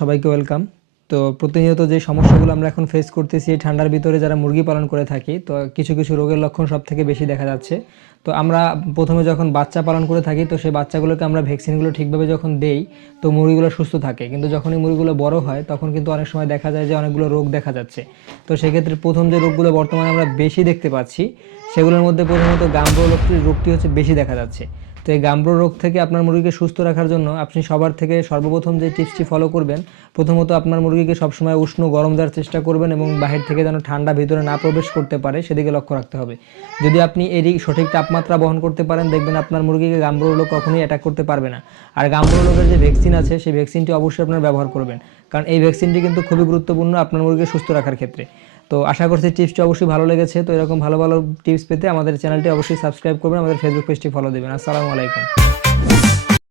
সবাইকে ওয়েলকাম। তো প্রতিনিয়ত যে সমস্যাগুলো আমরা এখন ফেস করতেছি এই ঠান্ডার ভিতরে যারা মুরগি পালন করে থাকি, তো কিছু কিছু রোগের লক্ষণ সব থেকে বেশি দেখা যাচ্ছে। তো আমরা প্রথমে যখন বাচ্চা পালন করে থাকি, তো সেই বাচ্চাগুলোকে আমরা ভ্যাকসিনগুলো ঠিকভাবে যখন দেই, তো মুরগিগুলো সুস্থ থাকে। কিন্তু যখনই মুরগিগুলো বড় হয় তখন কিন্তু অনেক সময় দেখা যায় যে অনেকগুলো রোগ দেখা যাচ্ছে। তো সেক্ষেত্রে প্রথম যে রোগগুলো বর্তমানে আমরা বেশি দেখতে পাচ্ছি, সেগুলোর মধ্যে প্রথমত গাম্বো রোগটি হচ্ছে বেশি দেখা যাচ্ছে। তো এই গাম্বো রোগ থেকে আপনার মুরগিকে সুস্থ রাখার জন্য আপনি সবার থেকে সর্বপ্রথম যে টিপসটি ফলো করবেন, প্রথমত আপনার মুরগিকে সবসময় উষ্ণ গরম দেওয়ার চেষ্টা করবেন এবং বাহির থেকে যেন ঠান্ডা ভিতরে না প্রবেশ করতে পারে সেদিকে লক্ষ্য রাখতে হবে। যদি আপনি এরই সঠিক তাপমাত্রা বহন করতে পারেন, দেখবেন আপনার মুরগিকে গাম্বো রোগ কখনোই অ্যাটাক করতে পারবে না। আর গাম্বো রোগের যে ভ্যাকসিন আছে সেই ভ্যাকসিনটি অবশ্যই আপনার ব্যবহার করবেন, কারণ এই ভ্যাকসিনটি কিন্তু খুবই গুরুত্বপূর্ণ আপনার মুরগিকে সুস্থ রাখার ক্ষেত্রে। তো আশা করছি টিপসটি অবশ্যই ভালো লেগেছে। তো এরকম ভালো ভালো টিপস পেতে আমাদের চ্যানেলটি অবশ্যই সাবস্ক্রাইব করবেন, আমাদের ফেসবুক পেজটি ফলো দেবেন। আসসালামু আলাইকুম।